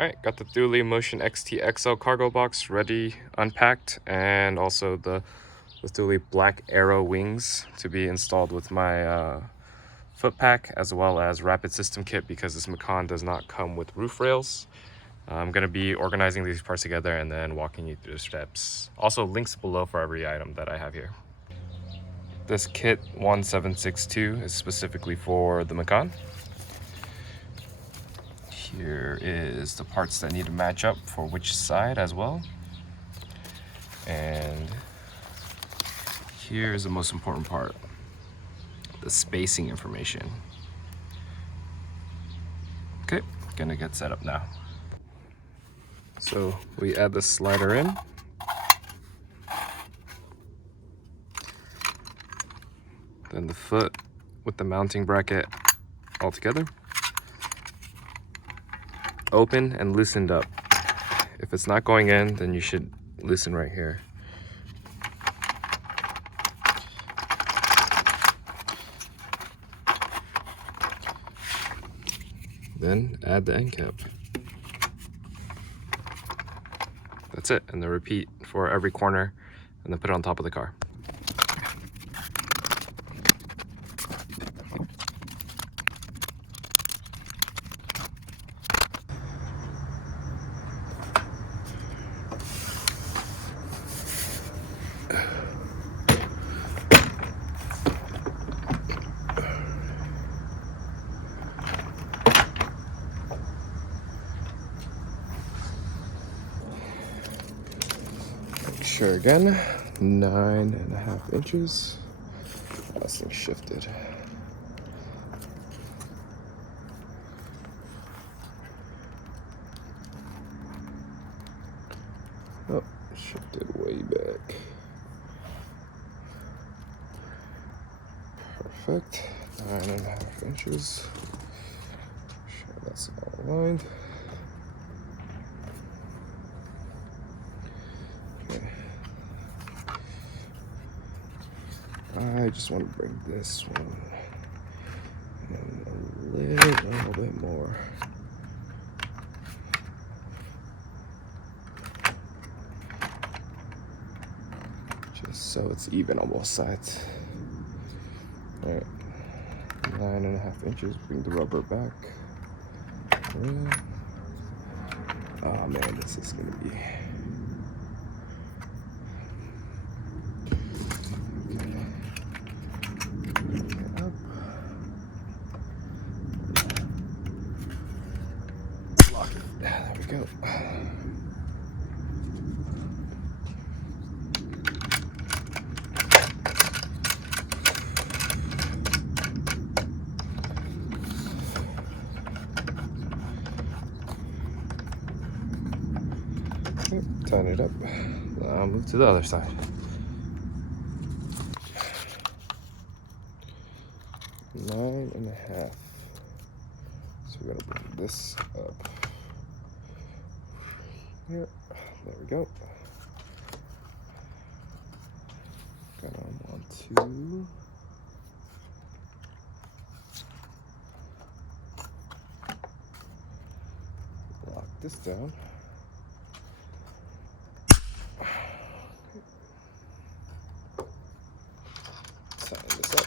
Alright, got the Thule Motion XT XL cargo box ready, unpacked, and also the Thule Black Arrow wings to be installed with my footpack, as well as rapid system kit, because this Macan does not come with roof rails. I'm going to be organizing these parts together and then walking you through the steps. Also, links below for every item that I have here. This kit 1762 is specifically for the Macan. Here is the parts that need to match up for which side as well. And here's the most important part, the spacing information. Okay, gonna get set up now. So we add the slider in. Then the foot with the mounting bracket all together. Open and loosened up. If it's not going in, then you should loosen right here. Then add the end cap. That's it, and then repeat for every corner, and then put it on top of the car. Sure, again, 9.5 inches. That thing shifted. Oh, shifted way back. Perfect. 9.5 inches. Sure, that's all aligned. I just want to bring this one in a little bit more. Just so it's even on both sides. All right, 9.5 inches, bring the rubber back. Oh man, this is gonna be... There we go. Okay, tighten it up. Now move to the other side. Nine and a half. So we're gonna bring this up. Here, there we go. Gonna want to lock this down. Tighten this up.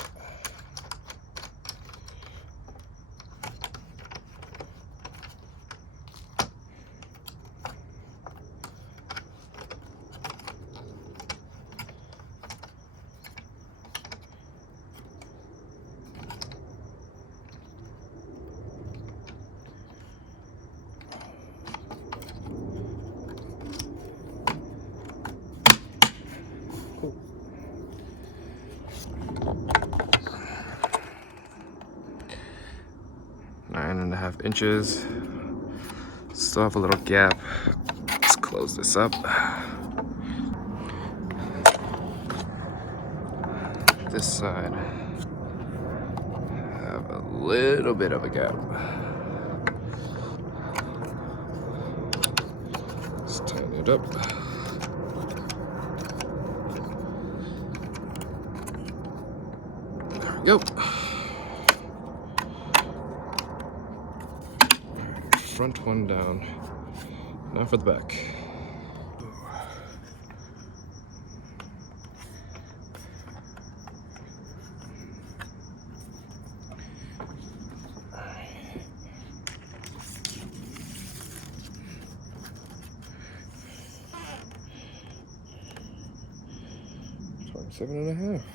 Cool. 9.5 inches. Still have a little gap. Let's close this up. This side have a little bit of a gap. Let's tighten it up. There we go. Front one down. Now for the back. Seven and a half.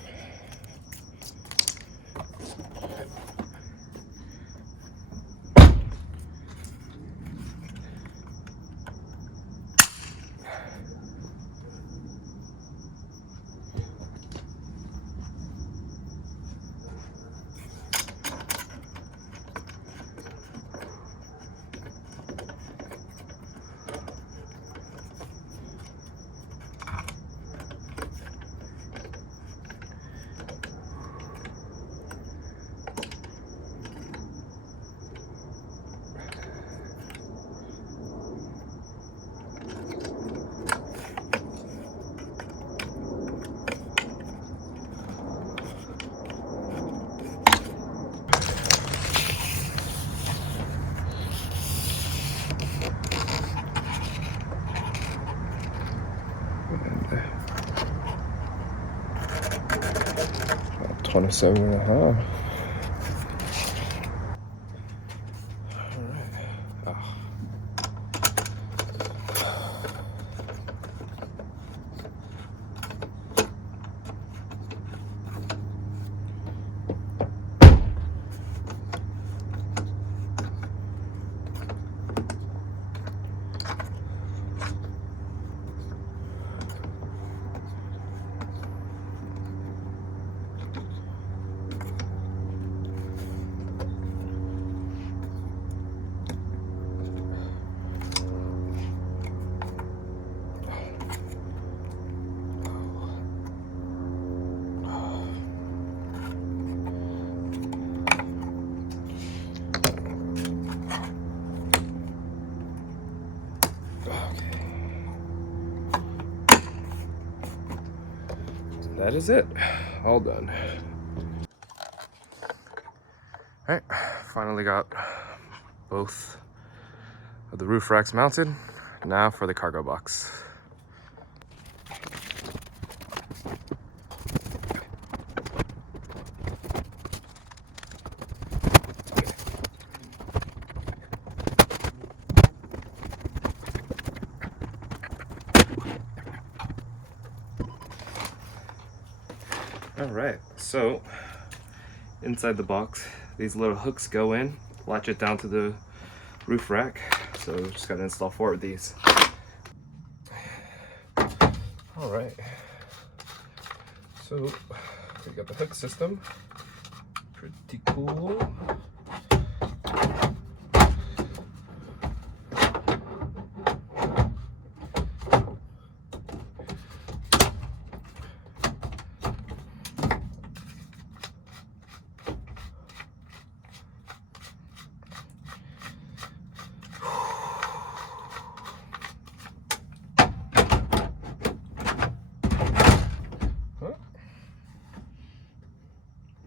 And 27 and a half. All right. Oh. That is it. All done. All right, finally got both of the roof racks mounted. Now for the cargo box. All right, so inside the box, these little hooks go in, latch it down to the roof rack. So just gotta install 4 of these. All right, so we got the hook system, pretty cool.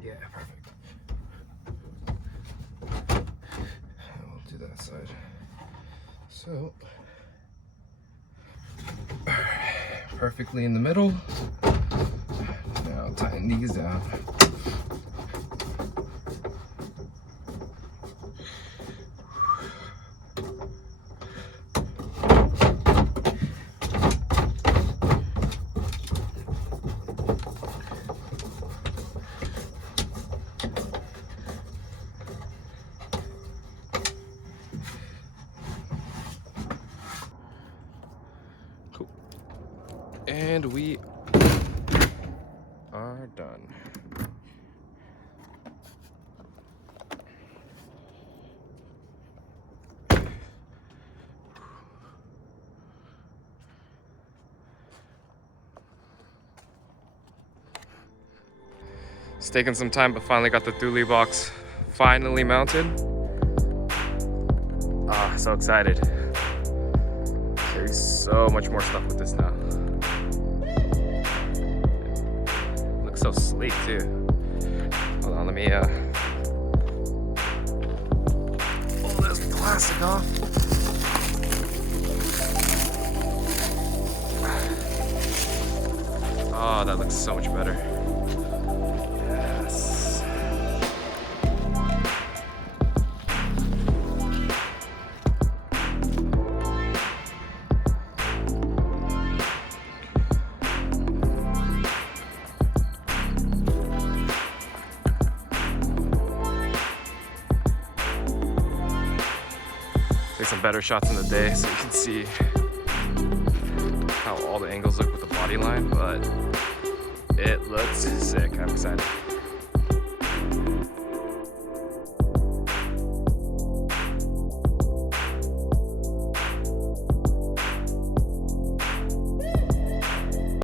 Yeah, perfect. We'll do that side. So, perfectly in the middle. Now tighten these down. And we are done. It's taken some time, but finally got the Thule box finally mounted. Ah, so excited. There's so much more stuff with this now. Looks so sleek too. Hold on, let me pull this plastic off. Oh, that looks so much better. Yes. Take some better shots in the day so you can see how all the angles look with the body line, but it looks sick. I'm excited.